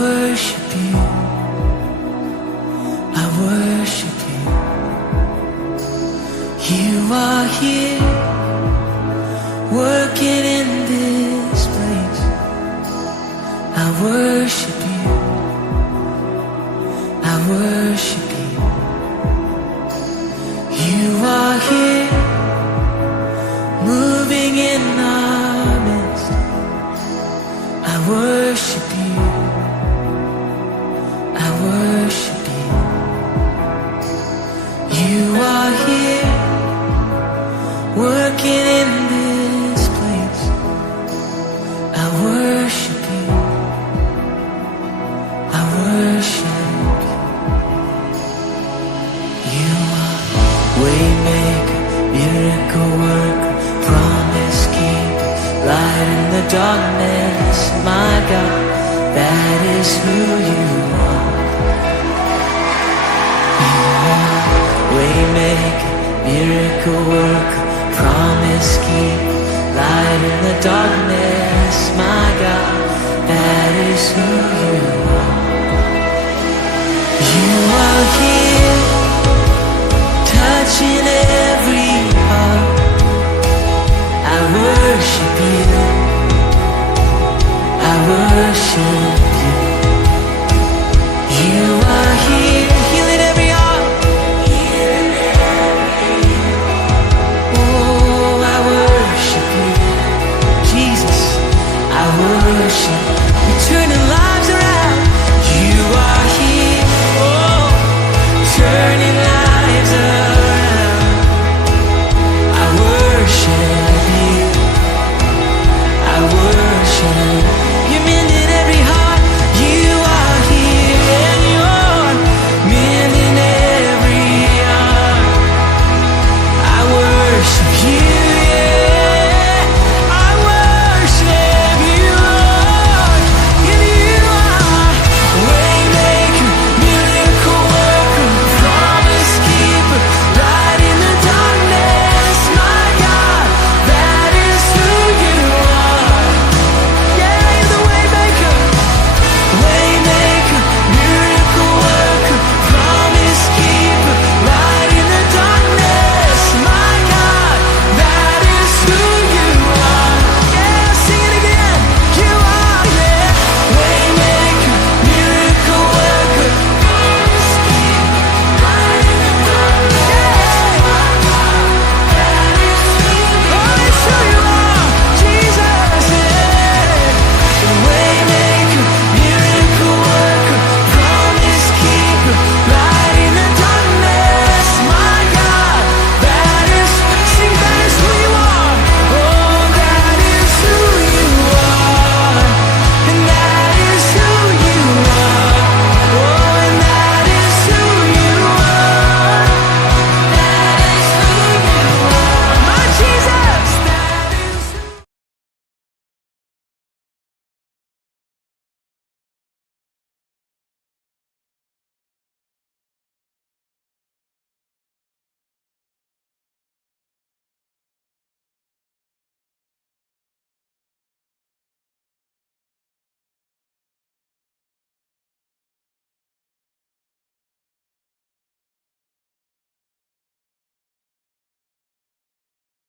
worship you, I worship you. You are here, working in this place. I worship you, I worship you. You are here, moving in our midst. I worship you, I worship you. You are here, working in this place. I worship you, I worship you. You are waymaker, miracle worker, promise keeper, light in the darkness. My God, that is who you are. You are waymaker, miracle worker, promise keeper, light in the darkness. My God, that is who you are. You are here, touching